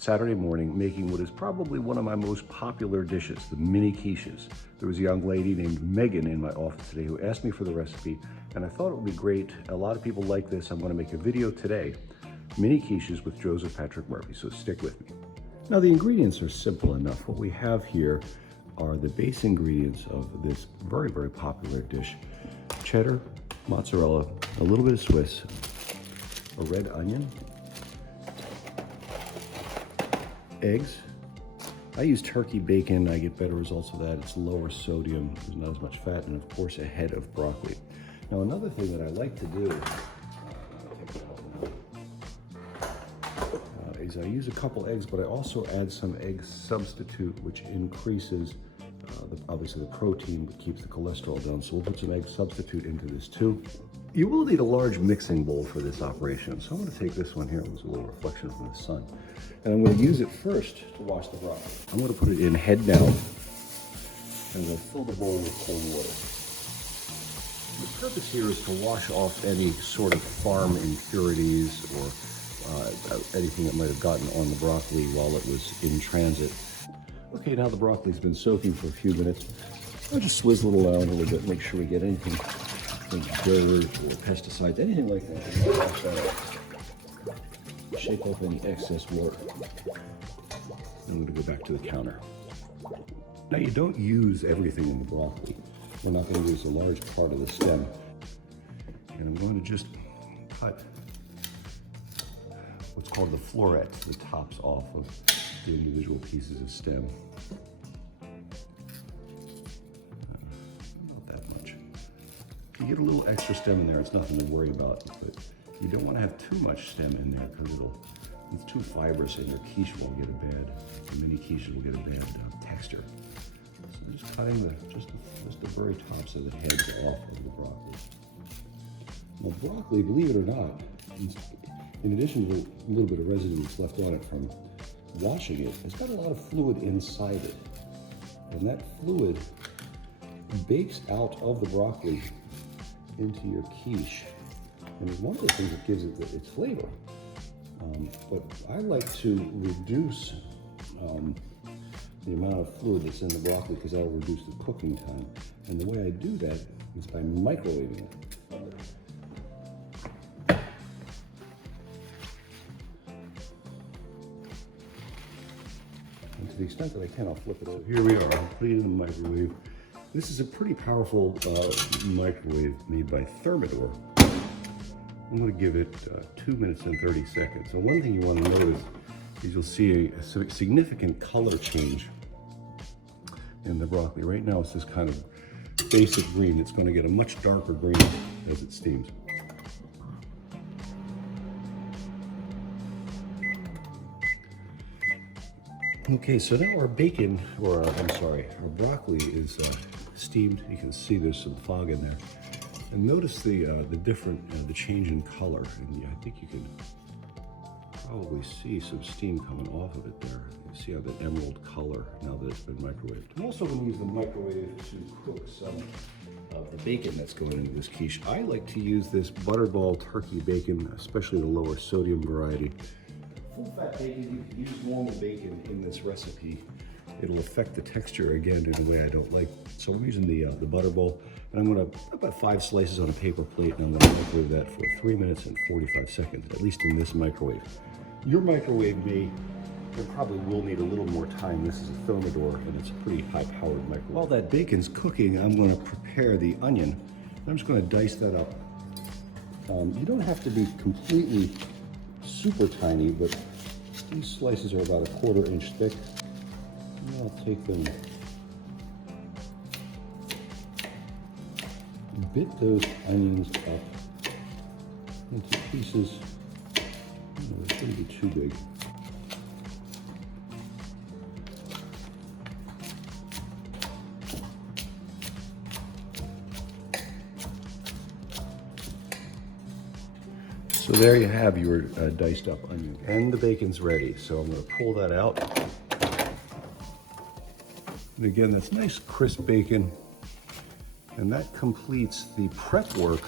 Saturday morning making what is probably one of my most popular dishes, the mini quiches. There was a young lady named Megan in my office today who asked me for the recipe, and I thought it would be great. A lot of people like this. I'm going to make a video today, mini quiches with Joseph Patrick Murphy, so stick with me. Now the ingredients are simple enough. What we have here are the base ingredients of this very, very popular dish: cheddar, mozzarella, a little bit of Swiss, a red onion, eggs. I use turkey bacon. I get better results with that. It's lower sodium, there's not as much fat, and of course a head of broccoli. Now another thing that I like to do is I use a couple eggs, but I also add some egg substitute, which increases obviously the protein, but keeps the cholesterol down. So we'll put some egg substitute into this too. You will need a large mixing bowl for this operation. So I'm going to take this one here. There's a little reflection from the sun. And I'm going to use it first to wash the broccoli. I'm going to put it in head down. And I'm going to fill the bowl with cold water. The purpose here is to wash off any sort of farm impurities or anything that might have gotten on the broccoli while it was in transit. Okay, now the broccoli's been soaking for a few minutes. I'll just swizzle it around a little bit, make sure we get anything like dirt or pesticides, anything like that. Wash that out. Shake off any excess water. I'm going to go back to the counter. Now you don't use everything in the broccoli. We're not going to use a large part of the stem. And I'm going to just cut what's called the florets, the tops off of the individual pieces of stem. Not that much. If you get a little extra stem in there, it's nothing to worry about, but you don't want to have too much stem in there because it's too fibrous and your quiche will get a bad, the mini quiche will get a bad texture. So I'm just cutting just the very tops of the heads off of the broccoli. Now broccoli, believe it or not, in addition to a little bit of residue that's left on it from washing it, it's got a lot of fluid inside it. And that fluid bakes out of the broccoli into your quiche. And it's one of the things that gives it its flavor. But I like to reduce the amount of fluid that's in the broccoli because that'll reduce the cooking time. And the way I do that is by microwaving it. And to the extent that I can, I'll flip it over. Here we are, I'll put it in the microwave. This is a pretty powerful microwave made by Thermador. I'm going to give it 2 minutes and 30 seconds. So one thing you want to notice is you'll see a significant color change in the broccoli. Right now it's this kind of basic green. It's going to get a much darker green as it steams. Okay, so now our bacon, or our broccoli is steamed. You can see there's some fog in there. And notice the the change in color. And I think you can probably see some steam coming off of it there. You see how that emerald color now that it's been microwaved. I'm also going to use the microwave to cook some of the bacon that's going into this quiche. I like to use this butterball turkey bacon, especially the lower sodium variety. Full fat bacon, you can use normal bacon in this recipe. It'll affect the texture again in a way I don't like. So I'm using the butterball, and I'm going to put about 5 slices on a paper plate, and I'm going to microwave that for 3 minutes and 45 seconds, at least in this microwave. Your microwave probably will need a little more time. This is a Thermador, and it's a pretty high-powered microwave. While that bacon's cooking, I'm going to prepare the onion. I'm just going to dice that up. You don't have to be completely super tiny, but these slices are about 1/4 inch thick. And I'll take them, bit those onions up into pieces. They shouldn't be too big. So there you have your diced up onion. And the bacon's ready. So I'm going to pull that out. And again, that's nice crisp bacon. And that completes the prep work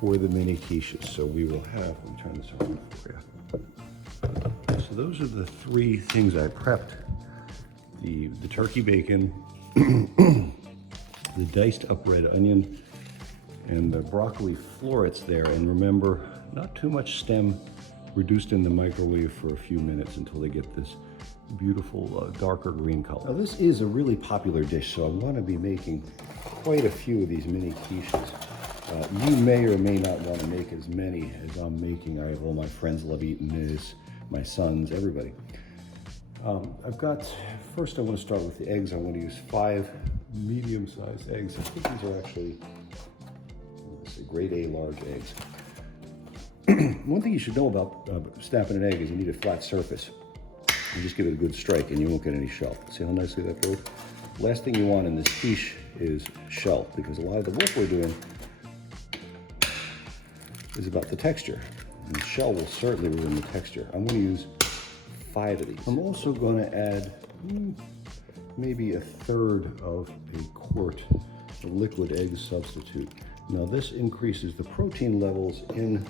for the mini quiches. So we will have, let me turn this around for you. So So those are the three things I prepped. The turkey bacon, the diced up red onion, and the broccoli florets there. And remember, not too much stem, reduced in the microwave for a few minutes until they get this beautiful darker green color. Now this is a really popular dish, so I'm going to be making quite a few of these mini quiches. You may or may not want to make as many as I'm making. I have all my friends love eating this, my sons, everybody. First I want to start with the eggs. I want to use 5 medium-sized eggs. I think these are actually, let's see, grade A large eggs. One thing you should know about snapping an egg is you need a flat surface. You just give it a good strike and you won't get any shell. See how nicely that goes? Last thing you want in this quiche is shell, because a lot of the work we're doing is about the texture. And the shell will certainly ruin the texture. I'm going to use 5 of these. I'm also going to add maybe 1/3 of a quart of liquid egg substitute. Now this increases the protein levels in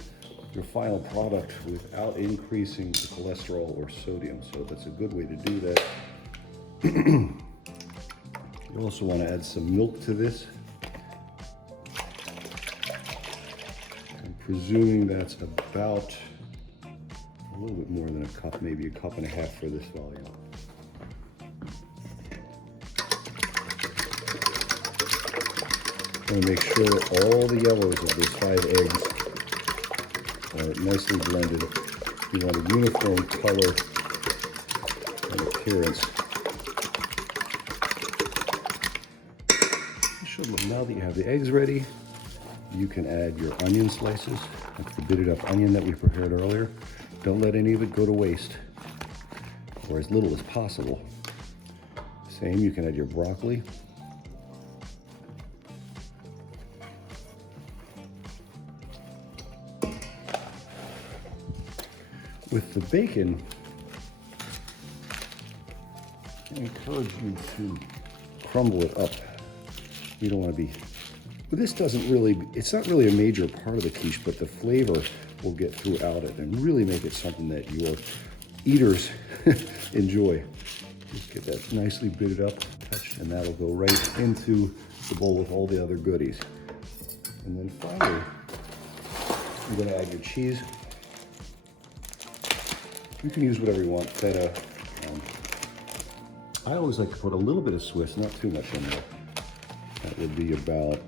your final product without increasing the cholesterol or sodium. So that's a good way to do that. You also want to add some milk to this. I'm presuming that's about a little bit more than a cup, maybe 1.5 cups for this volume. I'm going to make sure all the yellows of these 5 eggs are nicely blended. You want a uniform color and appearance. Now that you have the eggs ready, you can add your onion slices. That's the bitted up onion that we prepared earlier. Don't let any of it go to waste, or as little as possible. Same, you can add your broccoli. With the bacon, I encourage you to crumble it up. You don't want to be, but this doesn't really, it's not really a major part of the quiche, but the flavor will get throughout it and really make it something that your eaters enjoy. Just get that nicely bitted up, touched, and that'll go right into the bowl with all the other goodies. And then finally, you're going to add your cheese. You can use whatever you want, feta. I always like to put a little bit of Swiss, not too much in there. That would be about,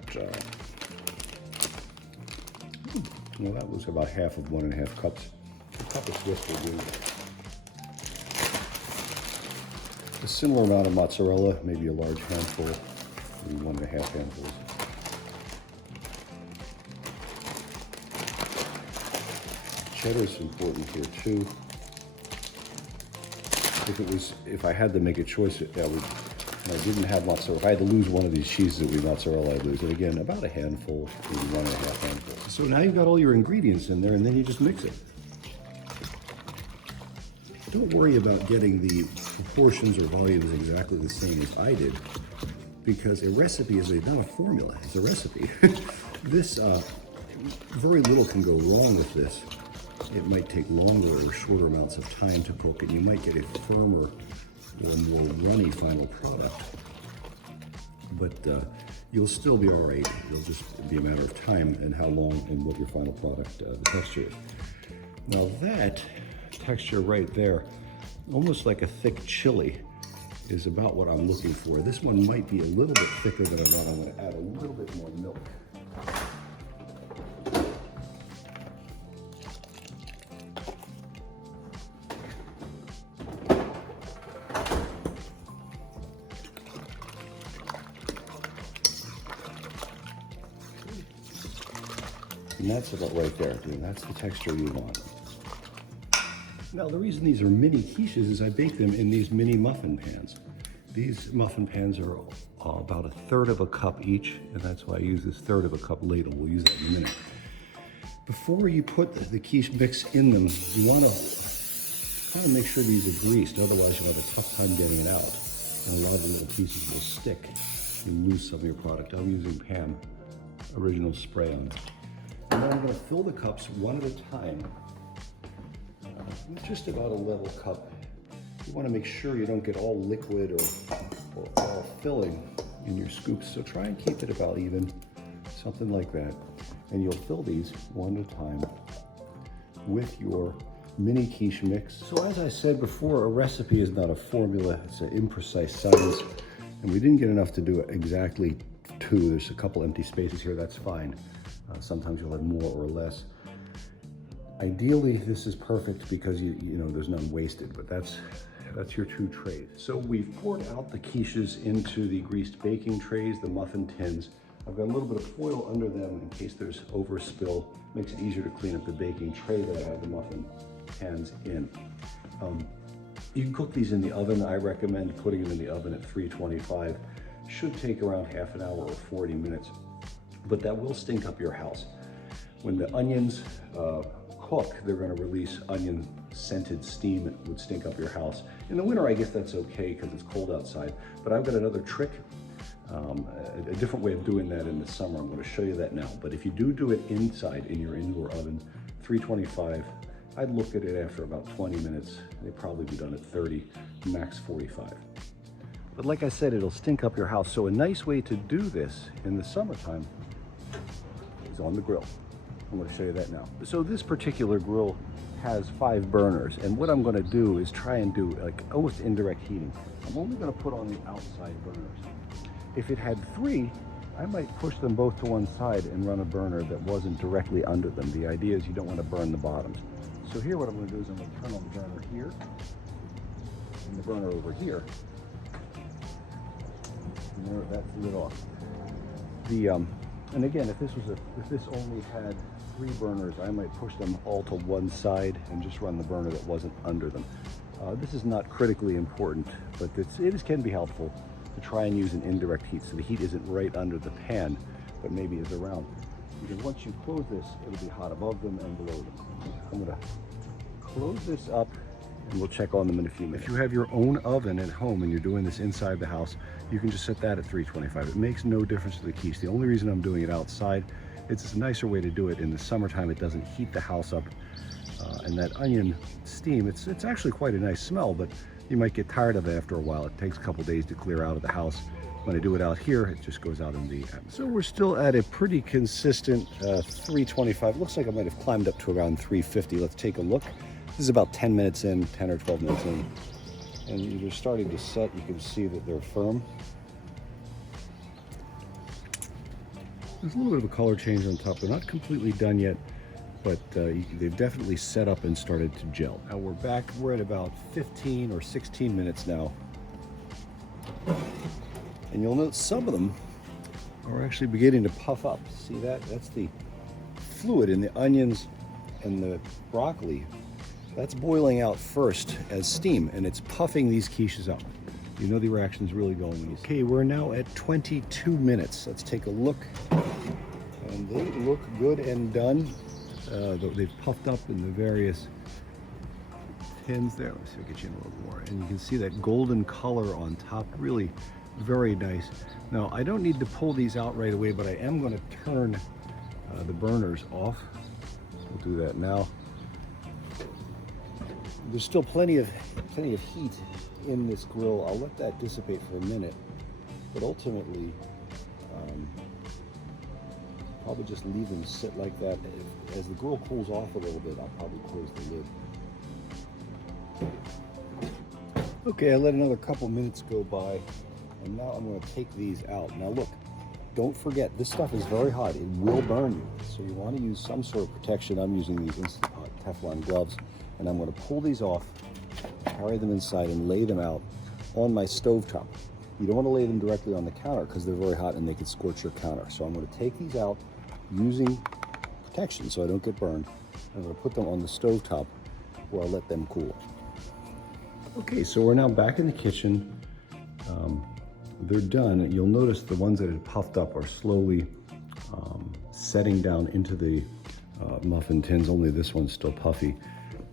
that was about half of 1.5 cups. A cup of Swiss will do. A similar amount of mozzarella, maybe a large handful, maybe 1.5 handfuls. Cheddar is important here too. If I had to make a choice, I didn't have mozzarella. If I had to lose one of these cheeses, it would be mozzarella. I'd lose it again, about a handful, maybe 1.5 handfuls. So now you've got all your ingredients in there, and then you just mix it. Don't worry about getting the proportions or volumes exactly the same as I did, because a recipe is not a formula, it's a recipe. This, very little can go wrong with this. It might take longer or shorter amounts of time to cook, and you might get a firmer or more runny final product. But you'll still be all right. It'll just be a matter of time and how long and what your final product, the texture is. Now that texture right there, almost like a thick chili, is about what I'm looking for. This one might be a little bit thicker than I want. I'm going to add a little bit more milk. And that's about right there, dude. That's the texture you want. Now, the reason these are mini quiches is I bake them in these mini muffin pans. These muffin pans are about 1/3 of a cup each, and that's why I use this 1/3 of a cup ladle. We'll use that in a minute. Before you put the quiche mix in them, you want to kind of make sure these are greased, otherwise you'll have a tough time getting it out. And a lot of the little pieces will stick. You lose some of your product. I'm using Pam Original Spray on. And then I'm going to fill the cups one at a time with just about a level cup. You want to make sure you don't get all liquid or all filling in your scoops, so try and keep it about even, something like that. And you'll fill these one at a time with your mini quiche mix. So as I said before, a recipe is not a formula, it's an imprecise science. And we didn't get enough to do exactly 2. There's a couple empty spaces here, that's fine. Sometimes you'll have more or less. Ideally, this is perfect because you know there's none wasted, but that's your 2 trays. So we've poured out the quiches into the greased baking trays, the muffin tins. I've got a little bit of foil under them in case there's overspill. Makes it easier to clean up the baking tray that I have the muffin pans in. You can cook these in the oven. I recommend putting them in the oven at 325. Should take around half an hour or 40 minutes, but that will stink up your house. When the onions cook, they're going to release onion scented steam that would stink up your house. In the winter, I guess that's okay because it's cold outside, but I've got another trick, a different way of doing that in the summer. I'm going to show you that now, but if you do it inside in your indoor oven, 325, I'd look at it after about 20 minutes. They'd probably be done at 30, max 45. But like I said, it'll stink up your house. So a nice way to do this in the summertime is on the grill. I'm going to show you that now. So this particular grill has 5 burners, and what I'm going to do is try and do like almost indirect heating. I'm only going to put on the outside burners. If it had 3, I might push them both to one side and run a burner that wasn't directly under them. The idea is you don't want to burn the bottoms. So here what I'm going to do is I'm going to turn on the burner here and the burner over here. And there, that's lit off. And again, if this only had 3 burners, I might push them all to one side and just run the burner that wasn't under them. This is not critically important, but it can be helpful to try and use an indirect heat so the heat isn't right under the pan, but maybe is around. Because once you close this, it'll be hot above them and below them. I'm going to close this up and we'll check on them in a few minutes. If you have your own oven at home and you're doing this inside the house, you can just set that at 325. It makes no difference to the quiche. The only reason I'm doing it outside, it's a nicer way to do it. In the summertime, it doesn't heat the house up. And that onion steam, it's actually quite a nice smell, but you might get tired of it after a while. It takes a couple days to clear out of the house. When I do it out here, it just goes out in the atmosphere. So we're still at a pretty consistent 325. Looks like I might have climbed up to around 350. Let's take a look. This is about 10 minutes in, 10 or 12 minutes in. And they're starting to set. You can see that they're firm. There's a little bit of a color change on top. They're not completely done yet, but they've definitely set up and started to gel. Now we're back. We're at about 15 or 16 minutes now. And you'll note some of them are actually beginning to puff up. See that? That's the fluid in the onions and the broccoli. That's boiling out first as steam, and it's puffing these quiches up. You know the reaction's really going. Okay, we're now at 22 minutes. Let's take a look. And they look good and done. They've puffed up in the various tins there. Let's see if I can get you in a little more. And you can see that golden color on top, really very nice. Now, I don't need to pull these out right away, but I am going to turn the burners off. We'll do that now. There's still plenty of heat in this grill. I'll let that dissipate for a minute, but ultimately, probably just leave them sit like that. As the grill cools off a little bit, I'll probably close the lid. Okay, I let another couple minutes go by, and now I'm going to take these out. Now look, don't forget, this stuff is very hot. It will burn you, so you want to use some sort of protection. I'm using these Instant Pot Teflon gloves, and I'm going to pull these off, carry them inside, and lay them out on my stovetop. You don't want to lay them directly on the counter because they're very hot and they could scorch your counter. So I'm going to take these out using protection so I don't get burned. I'm going to put them on the stovetop where I'll let them cool. Okay, so we're now back in the kitchen. They're done. You'll notice the ones that had puffed up are slowly setting down into the muffin tins. Only this one's still puffy.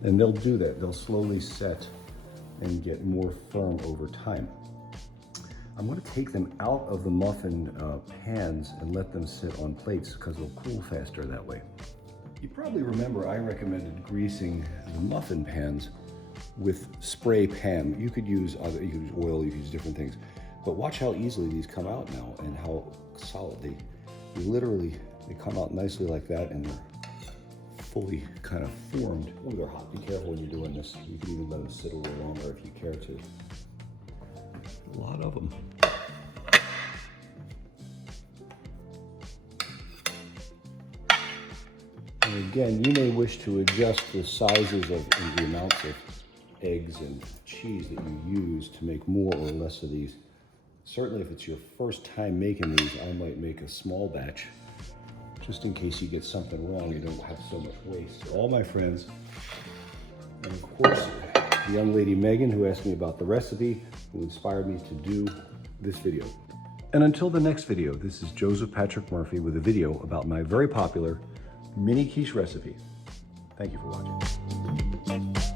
And they'll do that. They'll slowly set and get more firm over time. I'm going to take them out of the muffin pans and let them sit on plates because they'll cool faster that way. You probably remember I recommended greasing the muffin pans with spray pan. You could use other, you could use oil, you could use different things. But watch how easily these come out now and how solid they come out nicely like that, and they're fully kind of formed. Oh, they're hot. Be careful when you're doing this. You can even let them sit a little longer if you care to. A lot of them. And again, you may wish to adjust the sizes of and the amounts of eggs and cheese that you use to make more or less of these. Certainly if it's your first time making these, I might make a small batch, just in case you get something wrong, you don't have so much waste. So all my friends, and of course, the young lady Megan who asked me about the recipe, who inspired me to do this video. And until the next video, this is Joseph Patrick Murphy with a video about my very popular mini quiche recipe. Thank you for watching.